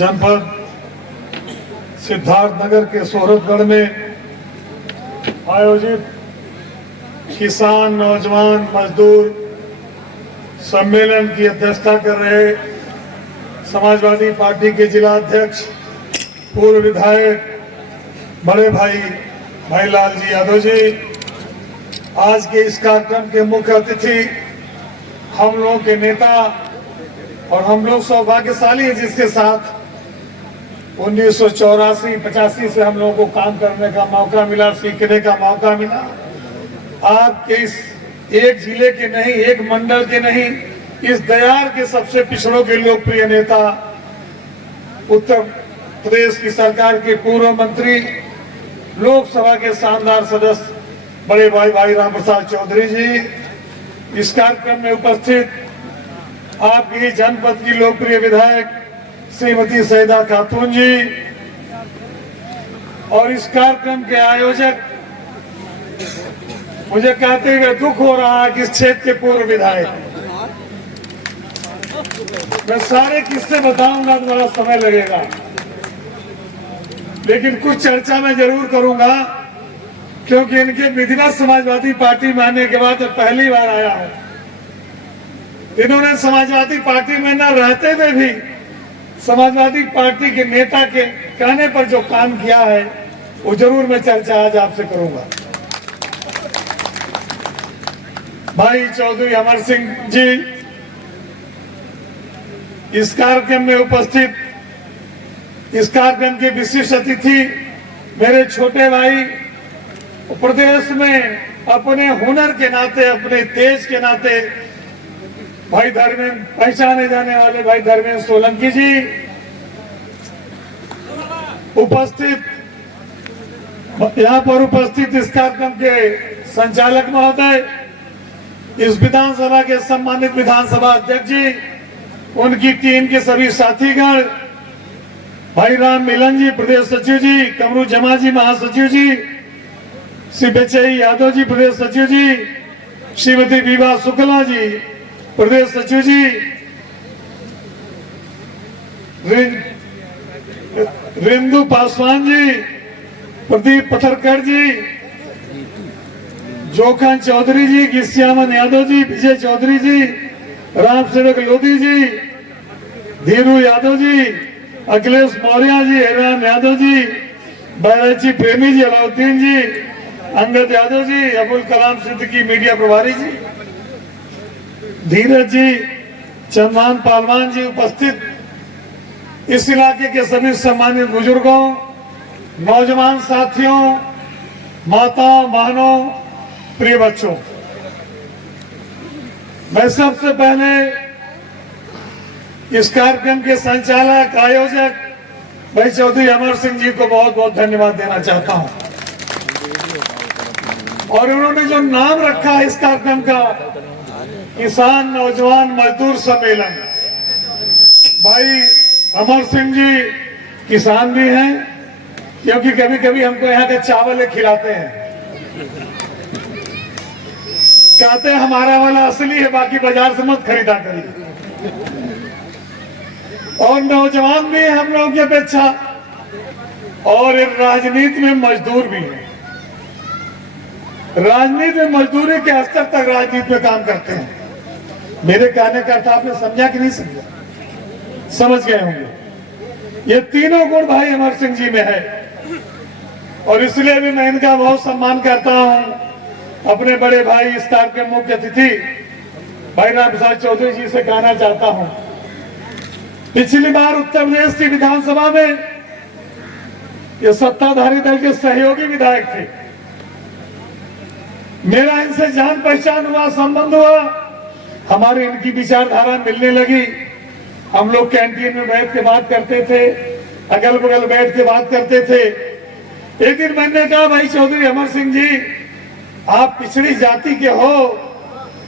जनपद सिद्धार्थनगर के सोहरतगढ़ में आयोजित किसान नौजवान मजदूर सम्मेलन की अध्यक्षता कर रहे समाजवादी पार्टी के जिला अध्यक्ष पूर्व विधायक बड़े भाई लाल जी यादव जी, आज के इस कार्यक्रम के मुख्य अतिथि हम लोगों के नेता और हम लोग सौभाग्यशाली हैं जिसके साथ 1984-85 से हम लोगों को काम करने का मौका मिला, सीखने का मौका मिला। आपके इस एक जिले के नहीं, एक मंडल के नहीं, इस दयार के सबसे पिछड़ों के लोकप्रिय नेता, उत्तर प्रदेश की सरकार के पूर्व मंत्री, लोकसभा के शानदार सदस्य बड़े भाई राम प्रसाद चौधरी जी, इस कार्यक्रम में उपस्थित आपकी जनपद की लोकप्रिय विधायक श्रीमती सैदा खातून जी और इस कार्यक्रम के आयोजक, मुझे कहते हुए दुख हो रहा है कि इस क्षेत्र के पूर्व विधायक, मैं सारे किस्से बताऊंगा तो बड़ा समय लगेगा, लेकिन कुछ चर्चा मैं जरूर करूंगा क्योंकि इनके विधिवत समाजवादी पार्टी में आने के बाद पहली बार आया हूं। इन्होंने समाजवादी पार्टी में न रहते हुए भी समाजवादी पार्टी के नेता के कहने पर जो काम किया है वो जरूर मैं चर्चा आज आपसे करूंगा। भाई चौधरी अमर सिंह जी इस कार्यक्रम में उपस्थित, इस कार्यक्रम के विशिष्ट अतिथि मेरे छोटे भाई, प्रदेश में अपने हुनर के नाते, अपने तेज के नाते भाई धर्मेंद्र, पहचाने जाने वाले भाई धर्मेंद्र सोलंकी जी उपस्थित, यहाँ पर उपस्थित इस कार्यक्रम के संचालक महोदय, इस विधानसभा के सम्मानित विधानसभा अध्यक्ष जी, उनकी टीम के सभी साथीगण, भाई राम मिलन जी प्रदेश सचिव जी, कमरू जमा जी महासचिव जी, श्री बेचई यादव जी प्रदेश सचिव जी, श्रीमती विभा शुक्ला जी प्रदेश सचिव जी, रिंदु पासवान जी, प्रदीप पथरकर जी, जोखन चौधरी जी, गिस्यामन यादव जी, विजय चौधरी जी, राम सेवक लोधी जी, धीरू यादव जी, अखिलेश मौर्य जी, हेराम यादव जी, बैराची प्रेमी जी, अलाउद्दीन जी, अंगद यादव जी, अबुल कलाम सिद्दीकी मीडिया प्रभारी जी, धीरज जी, चंदमान पालवान जी उपस्थित, इस इलाके के सभी सम्मानित बुजुर्गों, नौजवान साथियों, माताओं, बहनों, प्रिय बच्चों, मैं सबसे पहले इस कार्यक्रम के संचालक, आयोजक भाई चौधरी अमर सिंह जी को बहुत बहुत धन्यवाद देना चाहता हूं। और उन्होंने जो नाम रखा है इस कार्यक्रम का, किसान नौजवान मजदूर सम्मेलन, भाई अमर सिंह जी किसान भी हैं, क्योंकि कभी कभी हमको यहाँ के चावल खिलाते हैं, कहते हैं हमारा वाला असली है, बाकी बाजार से मत खरीदा करिए। और नौजवान भी है हम लोगों की अपेक्षा, और राजनीति में मजदूर भी है। राजनीति में मजदूरी के स्तर तक राजनीति में काम करते हैं। मेरे कहने का अर्थ आपने समझा कि नहीं समझा? समझ गए होंगे। ये तीनों गुण भाई अमर सिंह जी में है, और इसलिए भी मैं इनका बहुत सम्मान करता हूं। अपने बड़े भाई इस कार्यक्रम के मुख्य अतिथि भाई राम प्रसाद चौधरी जी से कहना चाहता हूं, पिछली बार उत्तर प्रदेश की विधानसभा में ये सत्ताधारी दल के सहयोगी विधायक थे। मेरा इनसे जान पहचान हुआ, संबंध हुआ, हमारी इनकी विचारधारा मिलने लगी। हम लोग कैंटीन में बैठ के बात करते थे, अगल बगल बैठ के बात करते थे। एक दिन मैंने कहा, भाई चौधरी अमर सिंह जी, आप पिछड़ी जाति के हो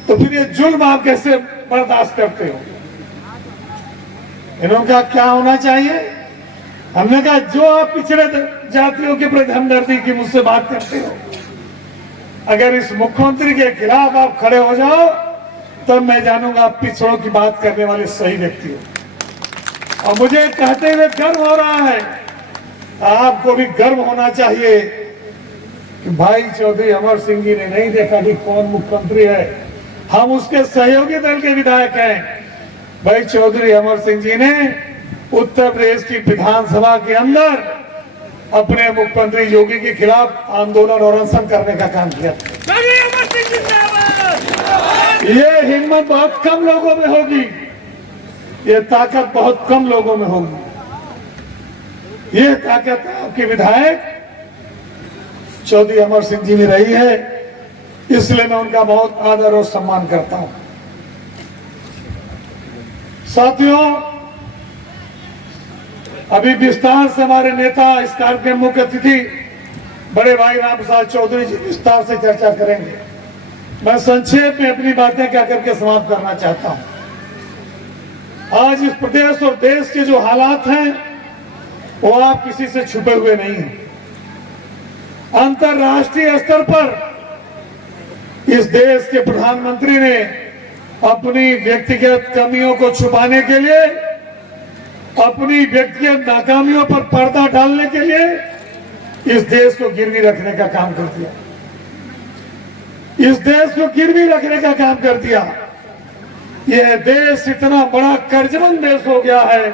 तो फिर ये जुल्म आप कैसे बर्दाश्त करते हो? इन्होंने कहा क्या होना चाहिए? हमने कहा जो आप पिछड़े जातियों के प्रति हमदर्दी की मुझसे बात करते हो, अगर इस मुख्यमंत्री के खिलाफ आप खड़े हो जाओ तब मैं जानूंगा आप पिछड़ों की बात करने वाले सही व्यक्ति हो। और मुझे कहते हुए गर्व हो रहा है, आपको भी गर्व होना चाहिए कि भाई चौधरी अमर सिंह जी ने नहीं देखा कि कौन मुख्यमंत्री है, हम उसके सहयोगी दल के विधायक हैं। भाई चौधरी अमर सिंह जी ने उत्तर प्रदेश की विधानसभा के अंदर अपने मुख्यमंत्री योगी के खिलाफ आंदोलन और अनशन करने का काम किया। ये हिम्मत बहुत कम लोगों में होगी, ये ताकत बहुत कम लोगों में होगी। ये ताकत आपके विधायक चौधरी अमर सिंह जी में रही है, इसलिए मैं उनका बहुत आदर और सम्मान करता हूं। साथियों, अभी विस्तार से हमारे नेता इस कार्यक्रम के मुख्य अतिथि बड़े भाई राम प्रसाद चौधरी जी विस्तार से चर्चा करेंगे। मैं संक्षेप में अपनी बातें क्या करके समाप्त करना चाहता हूं। आज इस प्रदेश और देश के जो हालात हैं वो आप किसी से छुपे हुए नहीं हैं। अंतर्राष्ट्रीय स्तर पर इस देश के प्रधानमंत्री ने अपनी व्यक्तिगत कमियों को छुपाने के लिए, अपनी व्यक्तिगत नाकामियों पर पर्दा डालने के लिए इस देश को गिरवी रखने का काम कर दिया। इस देश को गिरवी रखने का काम कर दिया। यह देश इतना बड़ा कर्जमंद देश हो गया है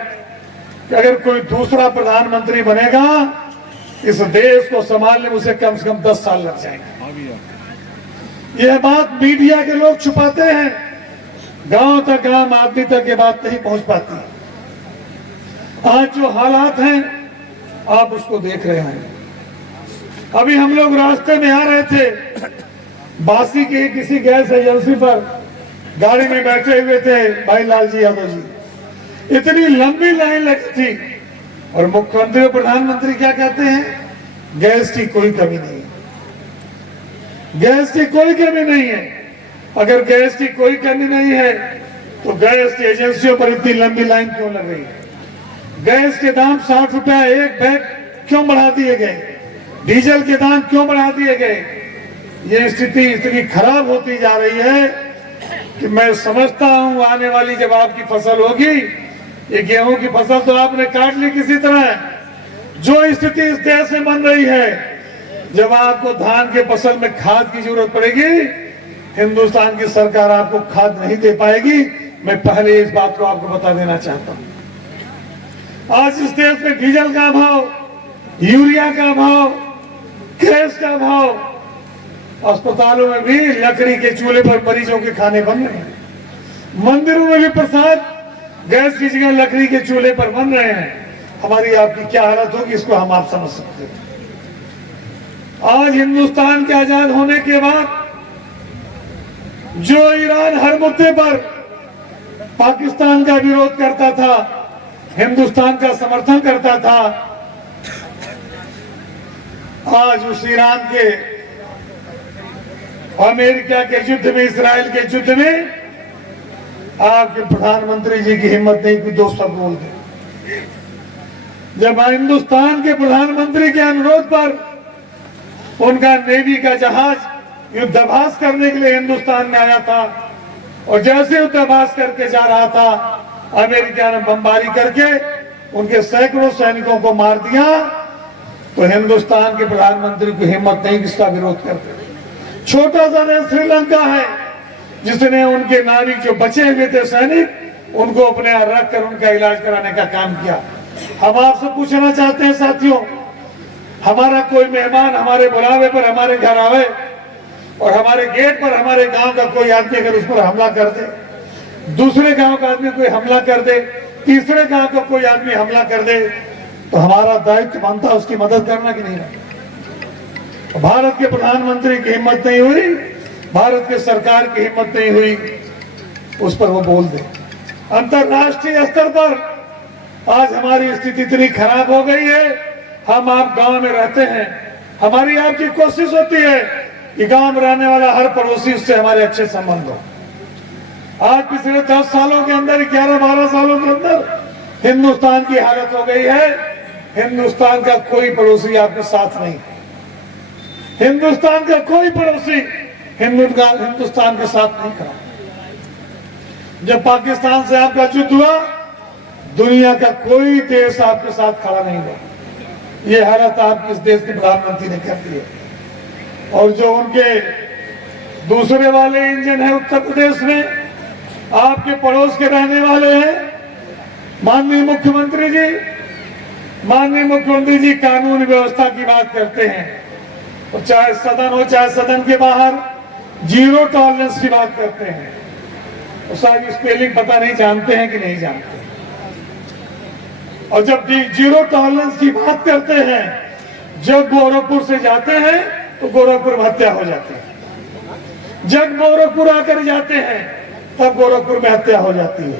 कि अगर कोई दूसरा प्रधानमंत्री बनेगा, इस देश को संभालने में उसे कम से कम 10 साल लग जाएंगे। यह बात मीडिया के लोग छुपाते हैं, गांव तक, आम आदमी तक ये बात नहीं पहुंच पाती। आज जो हालात हैं आप उसको देख रहे हैं। अभी हम लोग रास्ते में आ रहे थे, बासी के किसी गैस एजेंसी पर गाड़ी में बैठे हुए थे भाई लालजी यादव जी। इतनी लंबी लाइन लगी थी और मुख्यमंत्री और प्रधानमंत्री क्या कहते हैं, गैस की कोई कमी नहीं है। गैस की कोई कमी नहीं है। अगर गैस की कोई कमी नहीं है तो गैस की एजेंसियों पर इतनी लंबी लाइन क्यों लग रही है? गैस के दाम 60 रुपया एक बैग क्यों बढ़ा दिए गए? डीजल के दाम क्यों बढ़ा दिए गए? ये स्थिति इतनी खराब होती जा रही है कि मैं समझता हूं आने वाली जब आपकी फसल होगी, ये गेहूं की फसल तो आपने काट ली किसी तरह। जो स्थिति इस देश में बन रही है, जब आपको धान के फसल में खाद की जरूरत पड़ेगी, हिंदुस्तान की सरकार आपको खाद नहीं दे पाएगी। मैं पहले इस बात को आपको बता देना चाहता हूं। आज इस देश में डीजल का भाव, यूरिया का भाव, गैस का भाव, अस्पतालों में भी लकड़ी के चूल्हे पर मरीजों के खाने बन रहे हैं। मंदिरों में भी प्रसाद गैस की जगह लकड़ी के चूल्हे पर बन रहे हैं। हमारी आपकी क्या हालत होगी इसको हम आप समझ सकते हैं। आज हिंदुस्तान के आजाद होने के बाद जो ईरान हर मुद्दे पर पाकिस्तान का विरोध करता था, हिंदुस्तान का समर्थन करता था, आज उस ईरान के, अमेरिका के युद्ध में, इस्राएल के युद्ध में आपके प्रधानमंत्री जी की हिम्मत नहीं कि 2 शब्द बोल दे। जब हिंदुस्तान के प्रधानमंत्री के अनुरोध पर उनका नेवी का जहाज युद्धाभ्यास करने के लिए हिंदुस्तान में आया था और जैसे युद्धाभ्यास करके जा रहा था, अमेरिका ने बमबारी करके उनके सैकड़ों सैनिकों को मार दिया, तो हिंदुस्तान के प्रधानमंत्री को हिम्मत नहीं किसका विरोध करते। छोटा सा देश श्रीलंका है जिसने उनके नागरिक जो बचे हुए थे सैनिक, उनको अपने यहाँ रखकर उनका इलाज कराने का काम किया। हम आपसे पूछना चाहते हैं साथियों, हमारा कोई मेहमान हमारे बुलावे पर हमारे घर आवे और हमारे गेट पर हमारे गांव का कोई आदमी अगर उस पर हमला कर दे, दूसरे गांव का आदमी कोई हमला कर दे, तीसरे गांव का कोई आदमी हमला कर दे, तो हमारा दायित्व बनता है उसकी मदद करना कि नहीं? भारत के प्रधानमंत्री की हिम्मत नहीं हुई, भारत के सरकार की हिम्मत नहीं हुई उस पर वो बोल दे। अंतर्राष्ट्रीय स्तर पर आज हमारी स्थिति इतनी खराब हो गई है। हम आप गांव में रहते हैं, हमारी आपकी कोशिश होती है कि गांव में रहने वाला हर पड़ोसी उससे हमारे अच्छे संबंध हो। आज पिछले 10 सालों के अंदर, 11-12 सालों के अंदर हिंदुस्तान की हालत हो गई है, हिंदुस्तान का कोई पड़ोसी आपके साथ नहीं। हिंदुस्तान का कोई पड़ोसी हिंदुस्तान के साथ नहीं खड़ा। जब पाकिस्तान से आपका युद्ध हुआ, दुनिया का कोई देश आपके साथ खड़ा नहीं हुआ। ये हालत आपके इस देश के प्रधानमंत्री ने कर दी है। और जो उनके दूसरे वाले इंजन है उत्तर प्रदेश में, आपके पड़ोस के रहने वाले हैं माननीय मुख्यमंत्री जी। माननीय मुख्यमंत्री जी कानून व्यवस्था की बात करते हैं, और चाहे सदन हो चाहे सदन के बाहर जीरो टॉलरेंस की बात करते हैं। और सारी स्पेलिंग पता नहीं जानते हैं कि नहीं जानते। और जब जीरो टॉलरेंस की बात करते हैं, जब गोरखपुर से जाते हैं तो गोरखपुर में हत्या हो जाती है। जब गोरखपुर आकर जाते हैं तब गोरखपुर में हत्या हो जाती है।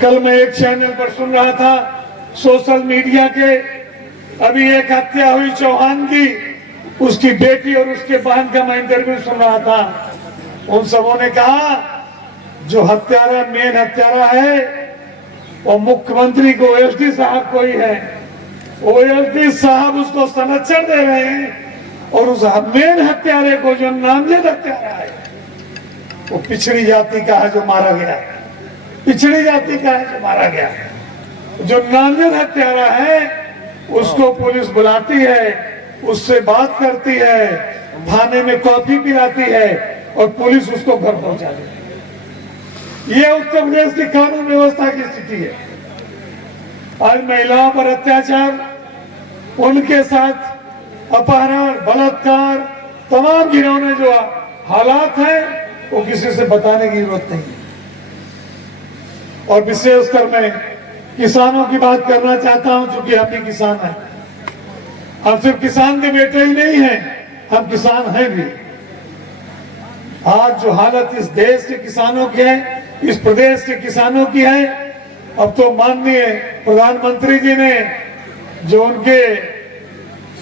कल मैं एक चैनल पर सुन रहा था सोशल मीडिया के, अभी एक हत्या हुई चौहान की, उसकी बेटी और उसके बहन का मैं इंटरव्यू सुन रहा था। उन सबों ने कहा जो हत्यारा मेन हत्यारा है वो मुख्यमंत्री को ओएसडी साहब कोई है। ओएसडी साहब उसको संरक्षण दे रहे हैं, और उस मेन हत्यारे को जो नामजद हत्यारा है वो पिछड़ी जाति का है जो मारा गया। पिछड़ी जाति का है जो मारा गया। जो नामजद हत्यारा है उसको पुलिस बुलाती है, उससे बात करती है, थाने में कॉफी पिलाती है और पुलिस उसको घर पहुंचाती है। ये उत्तर प्रदेश की कानून व्यवस्था की स्थिति है। आज महिलाओं पर अत्याचार, उनके साथ अपहरण, बलात्कार, तमाम घिनौने जो हालात हैं वो किसी से बताने की जरूरत नहीं। और विशेषकर मैं किसानों की बात करना चाहता हूं, क्योंकि हम भी किसान हैं। हम सिर्फ किसान के बेटे ही नहीं हैं, हम किसान हैं भी। आज जो हालत इस देश के किसानों की है, इस प्रदेश के किसानों की है, अब तो माननीय प्रधानमंत्री जी ने जो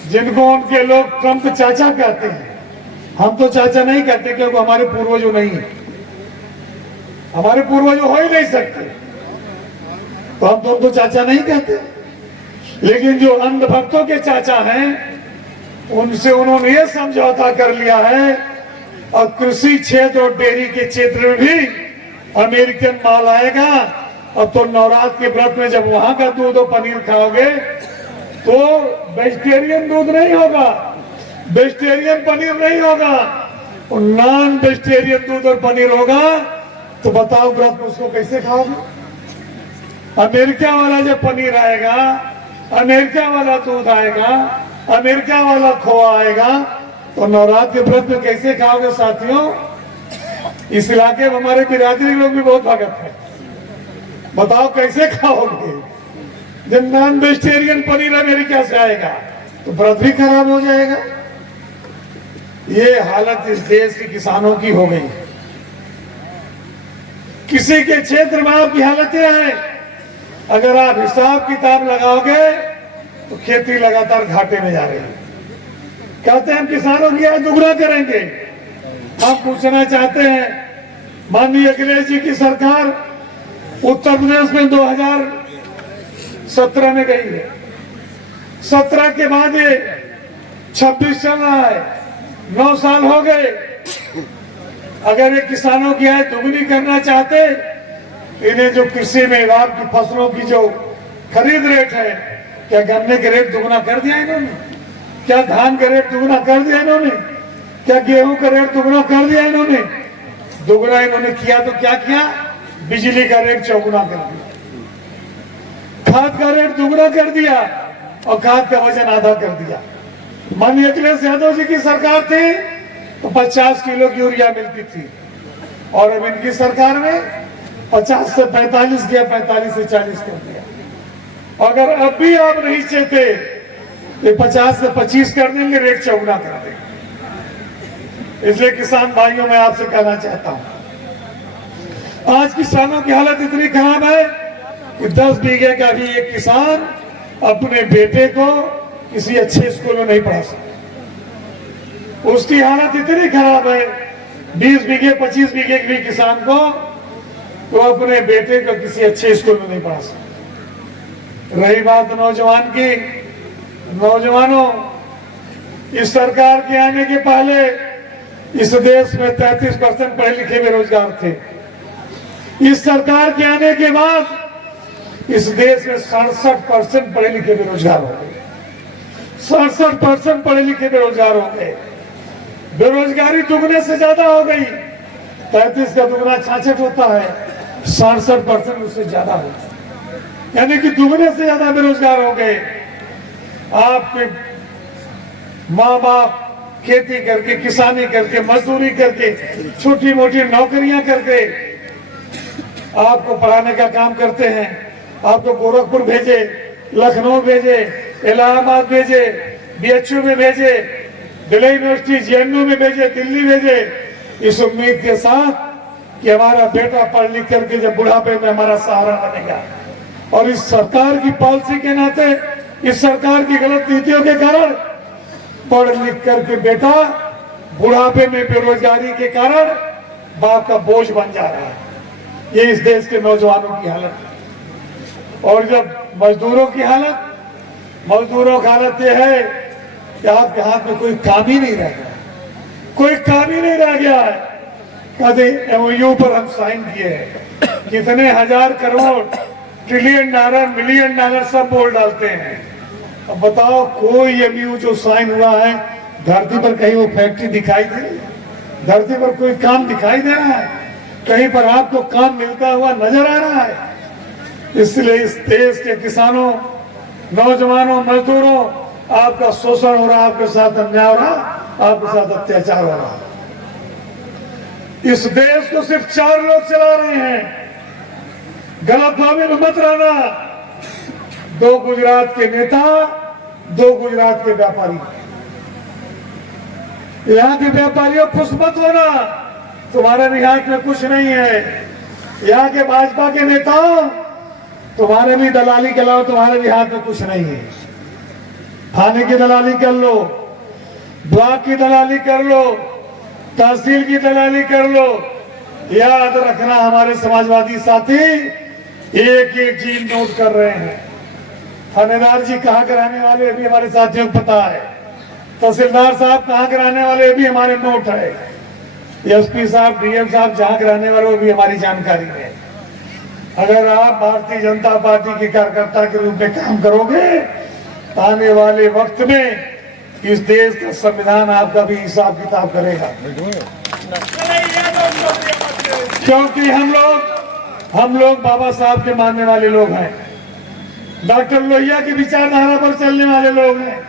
जिनको उनके लोग ट्रंप चाचा कहते हैं, हम तो चाचा नहीं कहते क्योंकि हमारे पूर्वज नहीं है, हमारे पूर्वज हो ही नहीं सकते, तो हम तो उनको चाचा नहीं कहते। लेकिन जो अंधभक्तों के चाचा हैं उनसे उन्होंने ये समझौता कर लिया है, और कृषि क्षेत्र और डेयरी के क्षेत्र में भी अमेरिकन माल आएगा। अब तो नवरात्र के व्रत में जब वहां का दूध और पनीर खाओगे तो वेजिटेरियन दूध नहीं होगा, वेजिटेरियन पनीर नहीं होगा, और नॉन वेजिटेरियन दूध और पनीर होगा। तो बताओ व्रत में उसको कैसे खाओगे? अमेरिका वाला जब पनीर आएगा, अमेरिका वाला दूध आएगा, अमेरिका वाला खोआ आएगा, तो नवरात्र के व्रत में कैसे खाओगे साथियों? इस इलाके में हमारे बिरादरी लोग भी बहुत भगत है, बताओ कैसे खाओगे? जब नॉन वेजिटेरियन पनीर अमेरिका से आएगा तो व्रत भी खराब हो जाएगा। ये हालत इस देश के किसानों की हो गई। किसी के क्षेत्र में आपकी हालतें हैं, अगर आप हिसाब किताब लगाओगे तो खेती लगातार घाटे में जा रही है। कहते हैं हम किसानों की आय दुगना करेंगे। हम पूछना चाहते हैं, माननीय अखिलेश जी की सरकार उत्तर प्रदेश में 2017 में गई है, 17 के बाद ये 26 चल रहा है, 9 साल हो गए। अगर ये किसानों की आय दुगनी करना चाहते, इन्हें जो कृषि में आपकी फसलों की जो खरीद रेट है, क्या गन्ने के रेट दुगना कर दिया इन्होंने? क्या धान का रेट दुगना कर दिया इन्होंने? क्या गेहूं का रेट दुगना कर दिया इन्होंने? दुगना इन्होंने किया तो क्या किया? बिजली का रेट चौगुना कर दिया, खाद का रेट दुगना कर दिया और खाद का वजन आधा कर दिया। माननीय अखिलेश यादव जी की सरकार थी तो 50 किलो की यूरिया मिलती थी, और अब इनकी सरकार में 50 से 45 किया, 45 से 40 कर दिया। अगर अब भी आप नहीं चाहते तो 50 से 25 कर देंगे, रेट चौगुना कर देंगे। इसलिए किसान भाइयों मैं आपसे कहना चाहता हूं, आज किसानों की हालत इतनी खराब है कि 10 बीघे का भी एक किसान अपने बेटे को किसी अच्छे स्कूल में नहीं पढ़ा सकता। उसकी हालत इतनी खराब है, 20 बीघे 25 बीघे के भी किसान को तो अपने बेटे को किसी अच्छे स्कूल में नहीं पढ़ा सकता। रही बात नौजवान की, नौजवानों, इस सरकार के आने के पहले इस देश में 33% पढ़े लिखे बेरोजगार थे। इस सरकार के आने के बाद इस देश में 67% पढ़े लिखे बेरोजगार हो गए। 67% पढ़े लिखे बेरोजगार हो गए। बेरोजगारी दुगने से ज्यादा हो गई। 33 का दुगना 66 होता है, 67% उससे ज्यादा होता है, यानी कि दुगने से ज्यादा बेरोजगार हो गए। आपके माँ बाप खेती करके, किसानी करके, मजदूरी करके, छोटी मोटी नौकरियां करके आपको पढ़ाने का काम करते हैं। आपको गोरखपुर भेजे, लखनऊ भेजे, इलाहाबाद भेजे, बीएचयू में भेजे, दिल्ली यूनिवर्सिटी जेएनयू में भेजे, दिल्ली भेजे, इस उम्मीद के साथ कि हमारा बेटा पढ़ लिख करके जब बुढ़ापे में हमारा सहारा बनेगा। और इस सरकार की पॉलिसी के नाते, इस सरकार की गलत नीतियों के कारण पढ़ लिख करके बेटा बुढ़ापे में बेरोजगारी के कारण बाप का बोझ बन जा रहा है। ये इस देश के नौजवानों की हालत है। और जब मजदूरों की हालत, मजदूरों की हालत ये है कि आपके हाथ में कोई काम ही नहीं रह गया, कोई काम ही नहीं रह गया है। कहते एमओयू पर हम साइन किए हैं, कितने हजार crore, trillion dollar, million dollar सब बोल डालते हैं। अब बताओ, कोई एमओयू जो साइन हुआ है धरती पर कहीं वो फैक्ट्री दिखाई दे रही है? धरती पर कोई काम दिखाई दे रहा है? कहीं पर आपको काम मिलता हुआ नजर आ रहा है? इसलिए इस देश के किसानों, नौजवानों, मजदूरों, आपका शोषण हो रहा, आपके साथ अन्याय हो रहा, आपके साथ अत्याचार हो रहा। इस देश को सिर्फ 4 लोग चला रहे हैं। गलतफहमी में मत रहना। 2 गुजरात के नेता, 2 गुजरात के व्यापारी। यहाँ के व्यापारियों खुश मत होना, तुम्हारे भी हाथ में कुछ नहीं है। यहाँ के भाजपा के नेताओं, तुम्हारे भी दलाली के अलावा तुम्हारे भी हाथ में कुछ नहीं है। थाने की दलाली कर लो, ब्लॉक की दलाली कर लो, तहसील की दलाली कर लो। याद रखना, हमारे समाजवादी साथी एक एक चीज नोट कर रहे हैं। थानेदार जी कहाँ कराने वाले भी हमारे साथियों को पता है। तहसीलदार साहब कहाँ कराने वाले भी हमारे नोट है। एसपी साहब, डीएम साहब जहाँ कराने वाले वो भी हमारी जानकारी है। अगर आप भारतीय जनता पार्टी के कार्यकर्ता के रूप में काम करोगे, आने वाले वक्त में इस देश का संविधान आपका भी हिसाब किताब करेगा। क्योंकि हम लोग बाबा साहब के मानने वाले लोग हैं, डॉक्टर लोहिया की विचारधारा पर चलने वाले लोग हैं,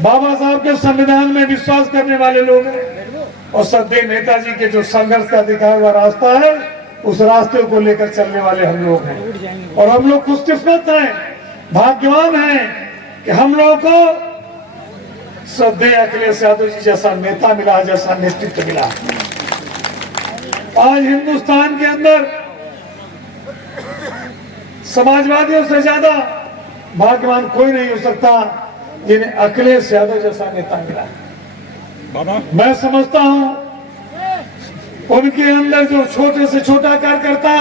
बाबा साहब के संविधान में विश्वास करने वाले लोग हैं। और सदैव नेताजी के जो संघर्ष का दिखाया हुआ रास्ता है, उस रास्ते को लेकर चलने वाले हम लोग हैं। और हम लोग खुशकिस्मत हैं, भाग्यवान हैं कि हम लोगों को सदैव अखिलेश यादव जी जैसा नेता मिला, जैसा नेतृत्व मिला। आज हिंदुस्तान के अंदर समाजवादियों से ज्यादा भाग्यवान कोई नहीं हो सकता जिन्हें अखिलेश यादव जैसा नेता मिला। मैं समझता हूं उनके अंदर जो छोटे से छोटा कार्यकर्ता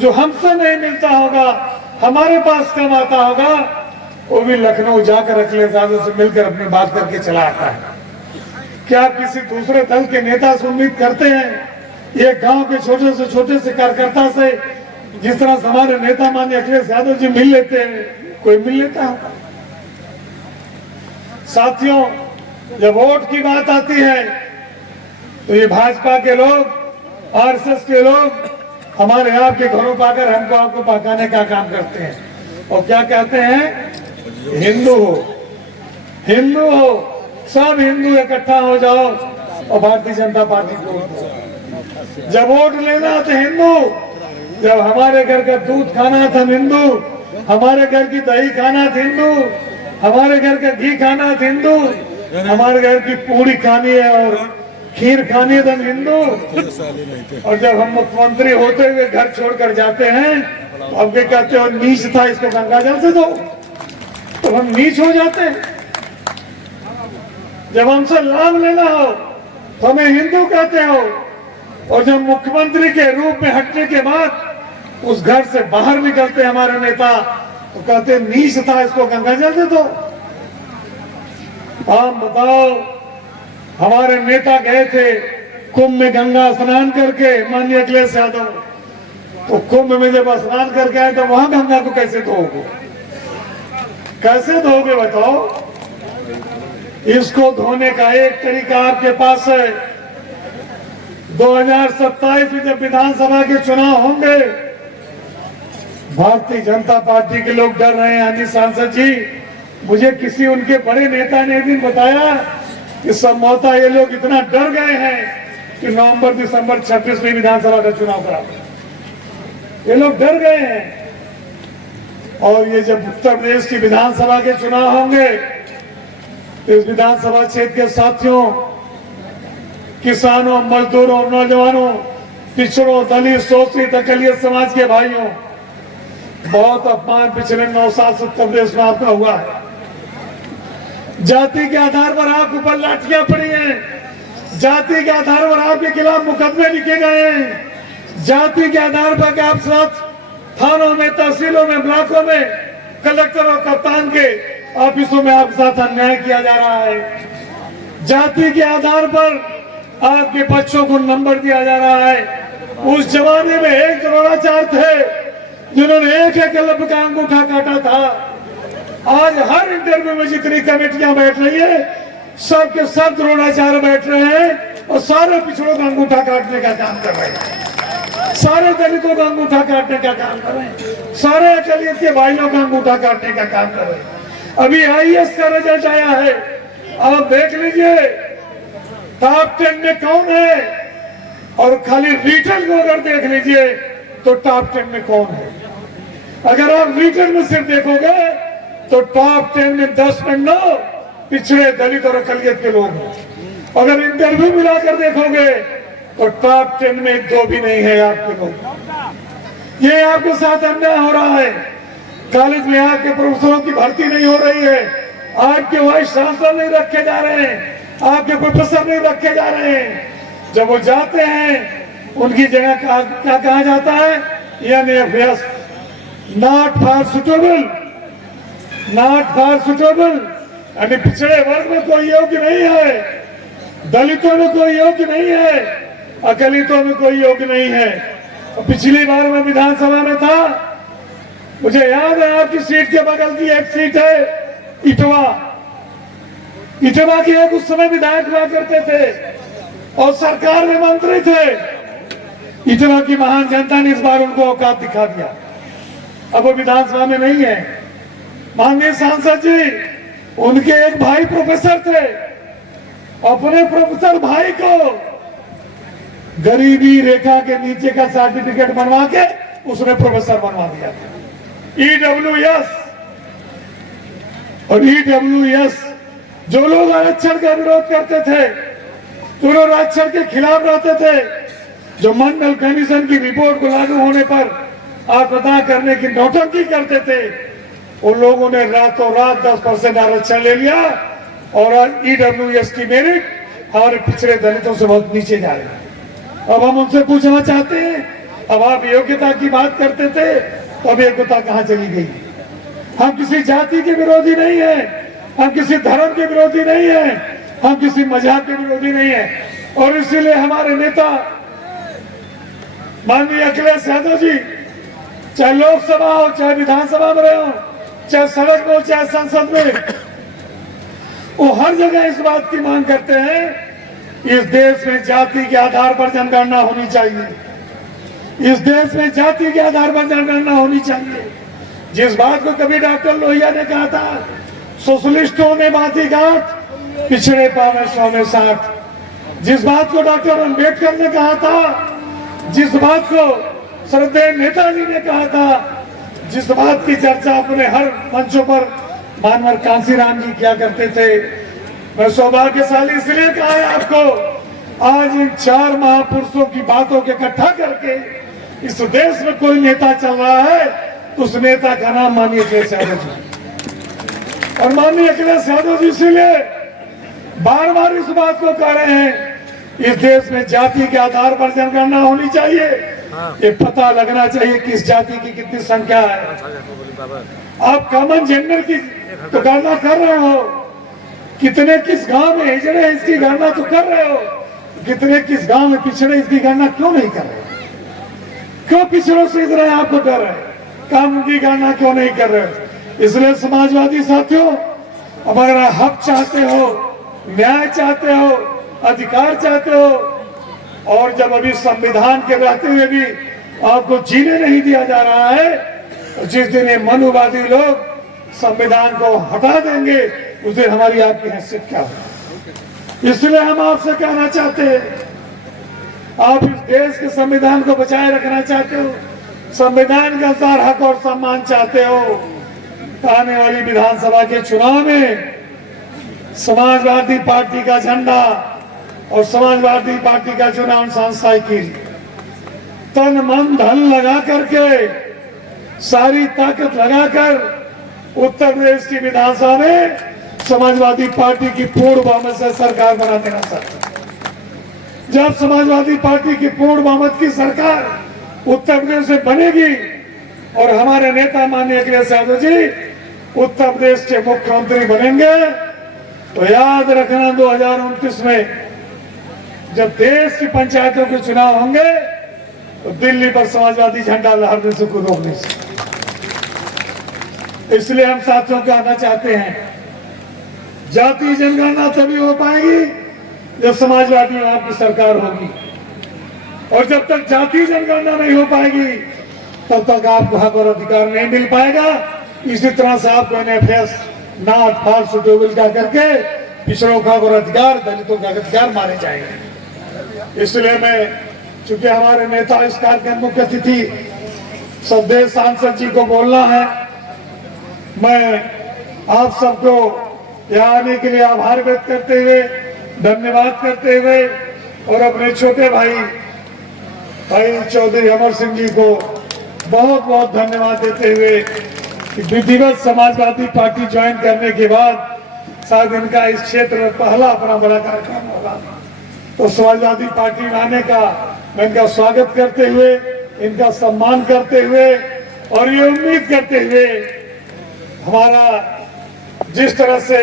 जो हमसे नहीं मिलता होगा, हमारे पास कम आता होगा, वो भी लखनऊ जाकर अखिलेश यादव से मिलकर अपनी बात करके चला आता है। क्या किसी दूसरे दल के नेता से उम्मीद करते हैं ये गांव के छोटे से कार्यकर्ता से जिस तरह से हमारे नेता माननीय अखिलेश यादव जी मिल लेते हैं, कोई मिल लेता होगा? साथियों, जब वोट की बात आती है तो ये भाजपा के लोग, आरएसएस के लोग हमारे आपके घरों पर आकर हमको आपको पकाने का काम करते हैं। और क्या कहते हैं? हिंदू हो, हिंदू हो, सब हिंदू इकट्ठा हो जाओ और भारतीय जनता पार्टी को वोट दो। जब वोट लेना तो हिंदू, जब हमारे घर का दूध खाना था हिंदू, हमारे घर की दही खाना था हिंदू, हमारे घर का घी खाना था हिंदू, हमारे घर की पूरी खानी है और खीर खानी है तो हिंदू। और जब हम मुख्यमंत्री होते हुए घर छोड़कर जाते हैं तो अब ये कहते हो नीच था, इसको गंगा जल से दो, तो हम नीच हो जाते हैं। जब हमसे लाभ लेना हो तो हमें हिंदू कहते हो, और जब मुख्यमंत्री के रूप में हटने के बाद उस घर से बाहर निकलते हमारे नेता तो कहते नीच था, इसको गंगा जल दे दो। आप बताओ, हमारे नेता गए थे कुंभ में गंगा स्नान करके, माननीय अखिलेश यादव, तो कुंभ में जब स्नान करके आए तो वहां गंगा को कैसे धोगे? कैसे धोगे बताओ? इसको धोने का एक तरीका आपके पास है। 2027 में जब विधानसभा के चुनाव होंगे, भारतीय जनता पार्टी के लोग डर रहे हैं। अन्य सांसद जी, मुझे किसी उनके बड़े नेता ने एक दिन बताया कि संभवतः ये लोग इतना डर गए हैं कि नवंबर दिसंबर 26 में विधानसभा का चुनाव करा, ये लोग डर गए हैं। और ये जब उत्तर प्रदेश की विधानसभा के चुनाव होंगे, इस विधानसभा क्षेत्र के साथियों, किसानों, मजदूरों, नौजवानों, पिछड़ों, दलित, शोषित, अकलियत समाज के भाइयों, बहुत अपमान पिछले 9 साल से उत्तर प्रदेश में आपका हुआ है। जाति के आधार पर आपके ऊपर लाठियां पड़ी हैं, जाति के आधार पर आपके खिलाफ मुकदमे लिखे गए हैं, जाति के आधार पर आप साथ थानों में, तहसीलों में, ब्लॉकों में, कलेक्टर और कप्तान के ऑफिसों में आपके साथ अन्याय किया जा रहा है। जाति के आधार पर आपके बच्चों को नंबर दिया जा रहा है। उस जमाने में एक द्रोणाचार्य थे जिन्होंने एक लब्ध का अंगूठा काटा था। आज हर इंटरव्यू में जितनी कमेटियां बैठ रही है, सबके सब द्रोणाचार्य बैठ रहे हैं और सारे पिछड़ों का अंगूठा काटने का काम कर रहे हैं, सारे दलितों का अंगूठा काटने का काम कर रहे हैं, सारे अकलियत के भाइयों का अंगूठा काटने का काम कर रहे हैं। अभी आईएएस का रिजल्ट आया है, आप देख लीजिए टॉप 10 में कौन है, और खाली रिटर्न को अगर देख लीजिए तो टॉप 10 में कौन है। अगर आप रिटर्न में सिर्फ देखोगे तो टॉप 10 में 10 में 9 पिछड़े, दलित और अकलियत के लोग हैं। अगर इंटरव्यू मिलाकर देखोगे तो टॉप 10 में 2 भी नहीं है आपके लोग। ये आपके साथ अन्याय हो रहा है। कॉलेज में आपके प्रोफेसरों की भर्ती नहीं हो रही है, आपके वाइस चांसलर नहीं रखे जा रहे हैं, आपके प्रोफेसर नहीं रखे जा रहे हैं। जब वो जाते हैं उनकी जगह क्या कहा जाता है? NFS, not for suitable, not for suitable. यानी पिछड़े वर्ग में कोई योग्य नहीं है, दलितों में कोई योग्य नहीं है, अकलितों में कोई योग्य नहीं है। पिछली बार मैं विधानसभा में था, मुझे याद है आपकी सीट के बगल की एक सीट है इटवा, इटवा के एक उस समय विधायक हुआ करते थे और सरकार में मंत्री थे। इटवा की महान जनता ने इस बार उनको औकात दिखा दिया, अब वो विधानसभा में नहीं है। माननीय सांसद जी, उनके एक भाई प्रोफेसर थे, अपने प्रोफेसर भाई को गरीबी रेखा के नीचे का सर्टिफिकेट बनवा के उसने प्रोफेसर बनवा दिया था। EWS और EWS, जो लोग आरक्षण का विरोध करते थे, जो लोग आरक्षण के खिलाफ रहते थे, जो मंडल कमीशन की रिपोर्ट को लागू होने पर आपदा करने की नौटंकी करते थे, उन लोगों ने रातों रात 10% आरक्षण ले लिया और EWS की मेरिट हमारे पिछड़े दलितों से बहुत नीचे जा रही है। अब हम उनसे पूछना चाहते हैं, अब आप योग्यता की बात करते थे तो अब योग्यता कहाँ चली गई? हम किसी जाति के विरोधी नहीं है, हम किसी धर्म के विरोधी नहीं है, हम किसी मजहब के विरोधी नहीं है। और इसीलिए हमारे नेता माननीय अखिलेश यादव जी, चाहे लोकसभा हो, चाहे विधानसभा में रहे हो, चाहे सड़क में हो, चाहे संसद में, वो हर जगह इस बात की मांग करते हैं, इस देश में जाति के आधार पर जनगणना होनी चाहिए, इस देश में जाति के आधार पर जनगणना होनी चाहिए। जिस बात को कभी डॉक्टर लोहिया ने कहा था, सोशलिस्टों ने बाती गांठ, पिछड़े पावे 100 में 60। जिस बात को डॉक्टर अम्बेडकर ने कहा था, जिस बात को श्रद्धेय नेताजी ने कहा था, जिस बात की चर्चा अपने हर मंचों पर मानवर कांसीराम जी किया करते थे, मैं सौभाग्यशाली इसलिए कहा है आपको, आज इन 4 महापुरुषों की बातों के इकट्ठा करके इस देश में कोई नेता चल रहा है तो उस नेता का नाम माननीय अखिलेश यादव जी। और माननीय अखिलेश यादव जी इसीलिए बार बार इस बात को कह रहे हैं, इस देश में जाति के आधार पर जनगणना होनी चाहिए, ये पता लगना चाहिए कि इस जाति की कितनी संख्या है। आप कॉमन जेंडर की तो गणना कर रहे हो, कितने किस गांव में हिजड़े इसकी गणना तो कर रहे हो, कितने किस गांव में पिछड़े इसकी गणना क्यों नहीं कर रहे? क्यों पिछड़ों से इतना आपको डर है? कानून की गणना क्यों नहीं कर रहे? इसलिए समाजवादी साथियों, अब अगर हक चाहते हो, न्याय चाहते हो, अधिकार चाहते हो, और जब अभी संविधान के रहते हुए भी आपको जीने नहीं दिया जा रहा है, तो जिस दिन ये मनुवादी लोग संविधान को हटा देंगे, उस दिन हमारी आपकी हैसियत क्या होगी? इसलिए हम आपसे कहना चाहते हैं, आप इस देश के संविधान को बचाए रखना चाहते हो, संविधान के अनुसार हक और सम्मान चाहते हो, आने वाली विधानसभा के चुनाव में समाजवादी पार्टी का झंडा और समाजवादी पार्टी का चुनाव निशान साइकिल, तन मन धन लगा करके, सारी ताकत लगाकर उत्तर प्रदेश की विधानसभा में समाजवादी पार्टी की पूर्ण बहुमत से सरकार बना देना चाहते हैं। जब समाजवादी पार्टी की पूर्ण बहुमत की सरकार उत्तर प्रदेश से बनेगी और हमारे नेता माननीय अखिलेश यादव जी उत्तर प्रदेश के मुख्यमंत्री बनेंगे, तो याद रखना 2029 में जब देश की पंचायतों के चुनाव होंगे, तो दिल्ली पर समाजवादी झंडा लहराने से कोई रोक नहीं सकता। इसलिए हम साथियों को कहना चाहते हैं, जातीय जनगणना तभी हो पाएगी जब समाजवादी आपकी सरकार होगी, और जब तक जातीय जनगणना नहीं हो पाएगी तब तक आपको हक और अधिकार नहीं मिल पाएगा। इसी तरह से आपको NFS, नाथ, फाल, शेड्यूल का करके पिछड़ों का और अधिकार, दलितों का अधिकार मारे जाएंगे। इसलिए मैं, चूंकि हमारे नेता इस कार्यक्रम मुख्य अतिथि सदैव सांसद जी को बोलना है, मैं आप सबको यहाँ आने के लिए आभार व्यक्त करते हुए, धन्यवाद करते हुए, और अपने छोटे भाई चौधरी अमर सिंह जी को बहुत बहुत धन्यवाद देते हुए कि विधिवत समाजवादी पार्टी ज्वाइन करने के बाद शायद इनका इस क्षेत्र में पहला अपना बड़ा कार्यक्रम होगा, तो समाजवादी पार्टी में आने का मैं इनका स्वागत करते हुए, इनका सम्मान करते हुए, और ये उम्मीद करते हुए, हमारा जिस तरह से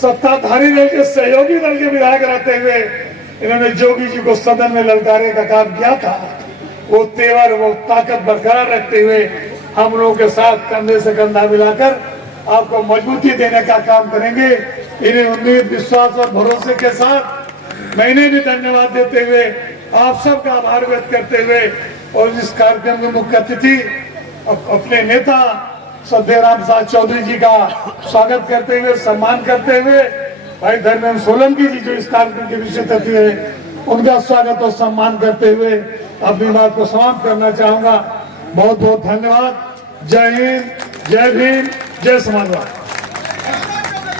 सत्ताधारी दल के सहयोगी दल के विधायक रहते हुए इन्होंने जोगी जी को सदन में ललकारे का काम किया था, वो तेवर, वो ताकत बरकरार रखते हुए हम लोगों के साथ कंधे से कंधा मिलाकर आपको मजबूती देने का काम करेंगे। इन्हें उम्मीद, विश्वास और भरोसे के साथ मैं इन्हें भी धन्यवाद देते हुए, आप सबका आभार व्यक्त करते हुए, और इस कार्यक्रम के मुख्य अतिथि अपने नेता सदैव राम प्रसाद चौधरी जी का स्वागत करते हुए, सम्मान करते हुए, भाई धर्मेंद्र सोलंकी जी जो इस कार्यक्रम के विशेष अतिथि है, उनका स्वागत और सम्मान करते हुए अपनी बात को समाप्त करना चाहूंगा। बहुत बहुत धन्यवाद। जय हिंद, जय भीम, जय समाजवाद।